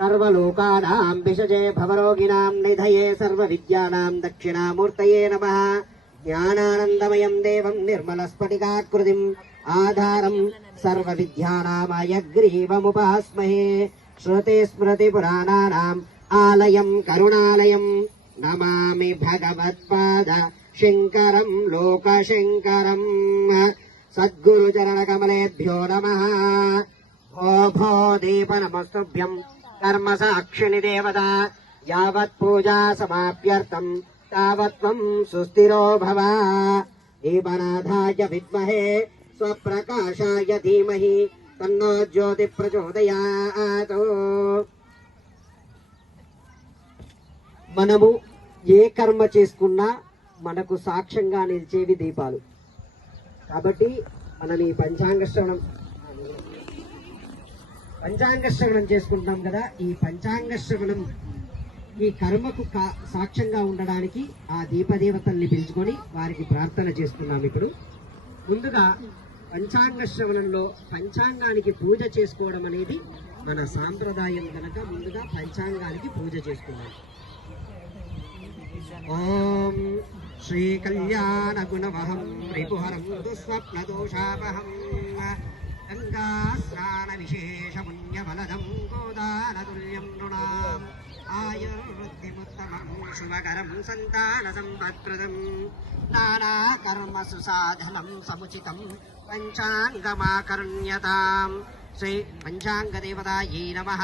सर्वलोकानां विषजे भवरोगिणां निधये सर्वविद्यानां दक्षिणामूर्तये नमः। ज्ञानानन्दमयं देवं निर्मलस्फटिकाकृतिम् आधारं सर्वविद्यानामयग्रीवमुपास्महे। श्रुतिस्मृतिपुराणानाम् आलयं करुणालयं नमामि भगवत्पाद शङ्करं लोकशङ्करम्। सद्गुरुचरणकमलेभ्यो नमः। भो भो दीपनमस्तुभ्यं कर्मसाक्षिणि देवता यावत् पूजा समाप्यर्थम् तावत् त्वं सुस्थिरो भव। दीपनाथाय विद्महे स्वप्रकाशाय धीमहि तन्नो ज्योति प्रचोदयात्। మనము ఏ కర్మ చేసుకున్నా మనకు సాక్ష్యంగా నిలిచేవి దీపాలు. కాబట్టి మనం ఈ పంచాంగ శ్రవణం చేసుకుంటున్నాం కదా. ఈ పంచాంగ శ్రవణం ఈ కర్మకు సాక్ష్యంగా ఉండడానికి ఆ దీపదేవతల్ని పిలుచుకొని వారికి ప్రార్థన చేస్తున్నాం. ఇప్పుడు ముందుగా పంచాంగ శ్రవణంలో పంచాంగానికి పూజ చేసుకోవడం అనేది మన సాంప్రదాయం కనుక ముందుగా పంచాంగానికి పూజ చేసుకున్నాం. ఓం శ్రీ కళ్యాణ గుణవహం రిపుహరం దుస్వప్నదోషాపహం గంగా స్నాన విశేష పుణ్యఫలదం గోదానతుల్యం నృణాం ఆయుర్వృద్ధిముత్తమం శుభకరం సంతాన సంపత్ప్రదం నానా కర్మసు సాధనం సముచితం పంచాంగమాకర్ణ్యతాం. శ్రీ పంచాంగదేవతాయై నమః.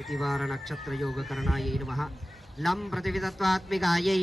ఇతివార నక్షత్ర యోగకరణాయై నమః. లం ప్రతివిధత్వాత్మికాయై